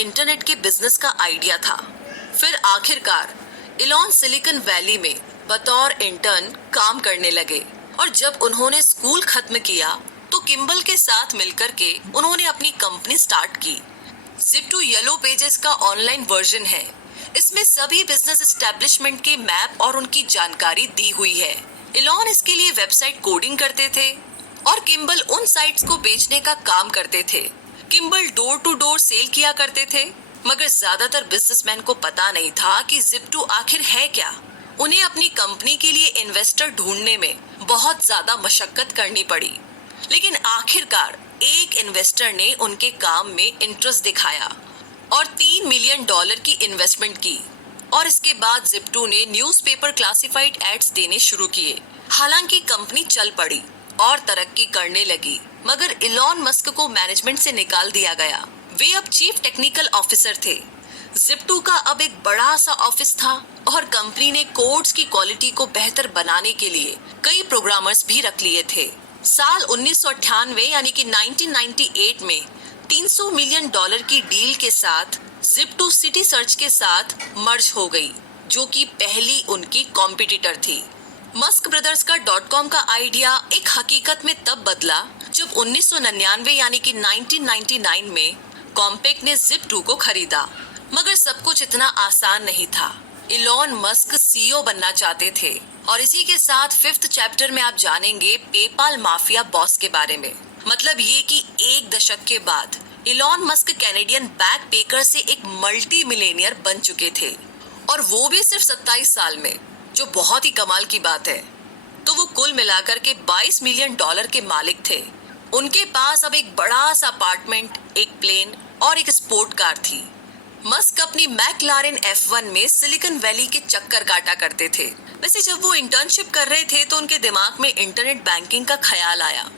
Internet के business का idea था। फिर आखिरकार इलॉन सिलिकॉन वैली में बतौर इंटर्न काम करने लगे और जब उन्होंने स्कूल खत्म किया तो किम्बल के साथ मिलकर के उन्होंने अपनी कंपनी स्टार्ट की। Zip2 येलो पेजेस का ऑनलाइन वर्जन है। इसमें सभी बिजनेस एस्टेब्लिशमेंट के मैप और उनकी जानकारी दी हुई है। इलॉन इसके लिए वेबसाइट कोडिंग करते थे और किम्बल उन साइट्स को बेचने का काम करते थे। Kimbal door to door sell किया करते थे, मगर ज्यादातर बिजनेसमैन को पता नहीं था कि Zip2 आखिर है क्या। उन्हें अपनी कंपनी के लिए इन्वेस्टर ढूंढने में बहुत ज्यादा मशक्कत करनी पड़ी, लेकिन आखिरकार एक इन्वेस्टर ने उनके काम में इंटरेस्ट दिखाया और $3 मिलियन की इन्वेस्टमेंट की और इसके बाद Zip2 ने न्यूज़पेपर क्लासिफाइड एड्स देने शुरू किए। हालांकि कंपनी चल पड़ी और तरक्की करने लगी, मगर इलॉन मस्क को मैनेजमेंट से निकाल दिया गया। वे अब चीफ टेक्निकल ऑफिसर थे। Zip2 का अब एक बड़ा सा ऑफिस था और कंपनी ने कोड्स की क्वालिटी को बेहतर बनाने के लिए कई प्रोग्रामर्स भी रख लिए थे। साल 1998 यानी कि 1998 में $300 मिलियन की डील के साथ Zip2 सिटी सर्च के साथ मर्ज हो गई, जो कि पहली उनकी कॉम्पिटिटर थी। मस्क ब्रदर्स का .com का आइडिया एक हकीकत में तब बदला जब 1999 यानी कि 1999 में कॉम्पैक्ट ने Zip2 को खरीदा, मगर सब कुछ इतना आसान नहीं था। इलॉन मस्क सीईओ बनना चाहते थे और इसी के साथ 5th चैप्टर में आप जानेंगे पेपाल माफिया बॉस के बारे में। मतलब ये कि एक दशक के बाद Elon Musk Canadian back picker से एक मल्टी मिलेनियर बन चुके थे और वो भी सिर्फ 27 साल में, जो बहुत ही कमाल की बात है। तो वो कुल मिलाकर के $22 मिलियन के मालिक थे। उनके पास अब एक बड़ा सा अपार्टमेंट, एक प्लेन और एक स्पोर्ट कार थी। मस्क अपनी मैकलारेन F1 में सिलिकॉन वैली के चक्कर काटा करते थे। वैसे जब वो इंटर्नशिप कर रहे थे तो उनके दिमाग में इंटरनेट बैंकिंग का ख्याल आया।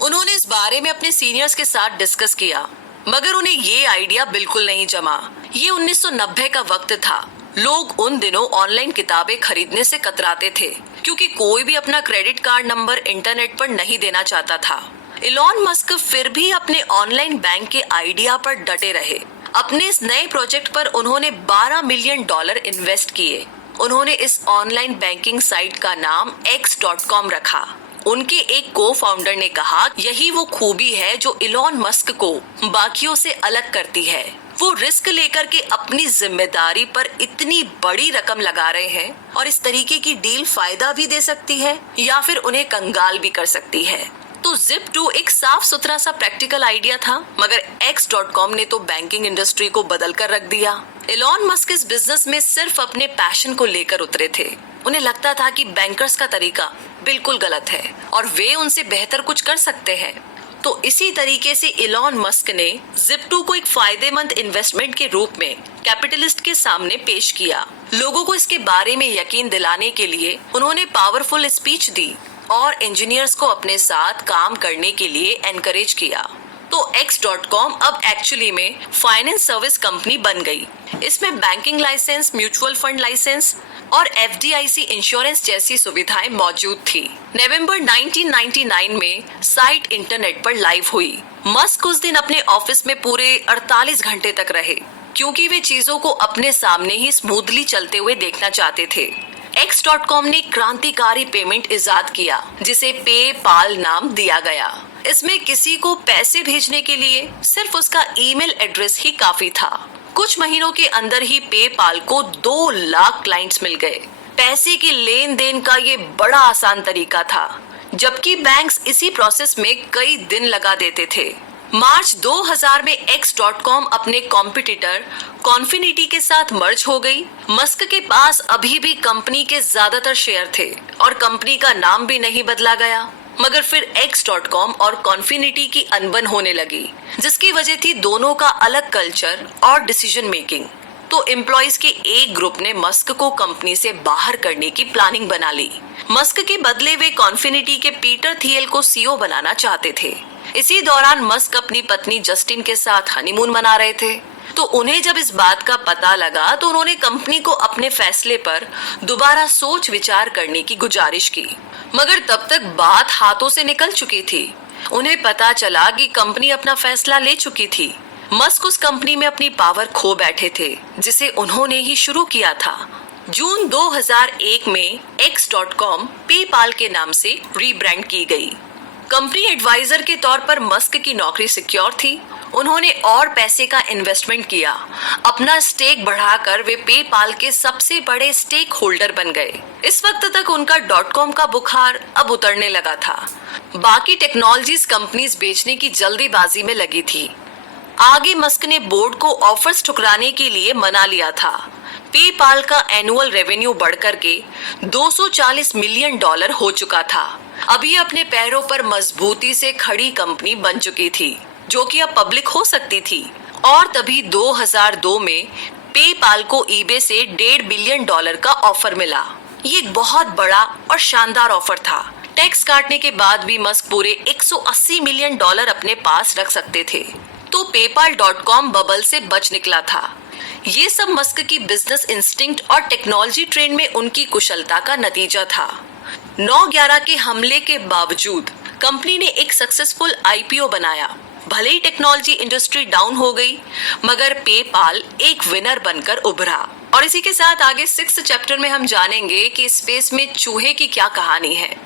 उन्होंने इस बारे में अपने सीनियर्स के साथ डिस्कस किया, मगर उन्हें ये आइडिया बिल्कुल नहीं जमा। ये 1990 का वक्त था। लोग उन दिनों ऑनलाइन किताबें खरीदने से कतराते थे क्योंकि कोई भी अपना क्रेडिट कार्ड नंबर इंटरनेट पर नहीं देना चाहता था। इलॉन मस्क फिर भी अपने ऑनलाइन बैंक के आइडिया पर डटे रहे। अपने इस नए प्रोजेक्ट पर उन्होंने $12 मिलियन इन्वेस्ट किए। उन्होंने इस ऑनलाइन बैंकिंग साइट का नाम X.com रखा। उनके एक को फाउंडर ने कहा, यही वो खूबी है जो इलॉन मस्क को बाकियों से अलग करती है। वो रिस्क लेकर के अपनी जिम्मेदारी पर इतनी बड़ी रकम लगा रहे हैं और इस तरीके की डील फायदा भी दे सकती है या फिर उन्हें कंगाल भी कर सकती है। तो Zip2 एक साफ सुथरा सा प्रैक्टिकल आइडिया था, मगर X.com ने तो बैंकिंग इंडस्ट्री को बदल कर रख दिया। इलॉन मस्क इस बिजनेस में सिर्फ अपने पैशन को लेकर उतरे थे। उन्हें लगता था कि बैंकर्स का तरीका बिल्कुल गलत है और वे उनसे बेहतर कुछ कर सकते हैं। तो इसी तरीके से इलॉन मस्क ने Zip2 को एक फायदेमंद इन्वेस्टमेंट के रूप में कैपिटलिस्ट के सामने पेश किया। लोगों को इसके बारे में यकीन दिलाने के लिए उन्होंने पावरफुल स्पीच दी और इंजीनियर्स को अपने साथ काम करने के लिए एनकरेज किया। तो X.com अब एक्चुअली में फाइनेंस सर्विस कंपनी बन गई। इसमें banking licence, mutual fund licence और FDIC इंश्योरेंस जैसी सुविधाएं मौजूद थी। नवंबर 1999 में साइट इंटरनेट पर लाइव हुई। मस्क उस दिन अपने ऑफिस में पूरे 48 घंटे तक रहे क्योंकि वे चीजों को अपने सामने ही स्मूथली चलते हुए देखना चाहते थे। X.com ने क्रांतिकारी पेमेंट इजाद किया जिसे पेपाल नाम दिया गया। इसमें किसी को पैसे भेजने के लिए सिर्फ उसका ईमेल एड्रेस ही काफी था। कुछ महीनों के अंदर ही पेपाल को 2 लाख क्लाइंट्स मिल गए। पैसे की लेन देन का ये बड़ा आसान तरीका था, जबकि बैंक्स इसी प्रोसेस में कई दिन लगा देते थे। मार्च 2000 में X.com अपने कॉम्पिटिटर कॉन्फिनिटी के साथ मर्ज हो गई। मस्क के पास अभी भी कंपनी के ज्यादातर शेयर थे और कंपनी का नाम भी नहीं बदला गया, मगर फिर X.com और कॉन्फिनिटी की अनबन होने लगी, जिसकी वजह थी दोनों का अलग कल्चर और डिसीजन मेकिंग। तो एम्प्लॉइज के एक ग्रुप ने मस्क को कंपनी से बाहर करने की प्लानिंग बना ली। मस्क के बदले वे कॉन्फिनिटी के पीटर थियल को सीईओ बनाना चाहते थे। इसी दौरान मस्क अपनी पत्नी जस्टिन के साथ हनीमून मना रहे थे। तो उन्हें जब इस बात का पता लगा तो उन्होंने कंपनी को अपने फैसले पर दोबारा सोच विचार करने की गुजारिश की, मगर तब तक बात हाथों से निकल चुकी थी। उन्हें पता चला कि कंपनी अपना फैसला ले चुकी थी। मस्क उस कंपनी में अपनी पावर खो बैठे थे जिसे उन्होंने ही शुरू किया था। जून 2001 में X.com पेपाल के नाम से रीब्रांड की गई। कंपनी एडवाइजर के तौर पर मस्क की नौकरी सिक्योर थी। उन्होंने और पैसे का इन्वेस्टमेंट किया। अपना स्टेक बढ़ाकर वे पेपाल के सबसे बड़े स्टेक होल्डर बन गए। इस वक्त तक उनका .com का बुखार अब उतरने लगा था। बाकी टेक्नोलॉजीज कंपनीज बेचने की जल्दीबाजी में लगी थी। आगे मस्क ने बोर्ड को ऑफर्स ठुकराने के लिए मना लिया था। पेपाल का एनुअल रेवेन्यू बढ़कर के $240 मिलियन हो चुका था। अभी अपने पैरों पर मजबूती से खड़ी कंपनी बन चुकी थी, जो कि अब पब्लिक हो सकती थी। और तभी 2002 में पेपाल को ईबे से $1.5 बिलियन का ऑफर मिला। ये एक बहुत बड़ा और शानदार ऑफर था। टैक्स काटने के बाद भी मस्क पूरे $180 मिलियन अपने पास रख सकते थे। तो PayPal.com बबल से बच निकला था। ये सब मस्क की बिजनेस इंस्टिंक्ट और टेक्नोलॉजी ट्रेंड में उनकी कुशलता का नतीजा था। 9/11 के हमले के बावजूद कंपनी ने एक सक्सेसफुल IPO बनाया। भले ही टेक्नोलॉजी इंडस्ट्री डाउन हो गई, मगर पेपाल एक विनर बनकर उभरा। और इसी के साथ आगे 6th चैप्टर में हम जानेंगे कि स्पेस में चूहे की क्या कहानी है।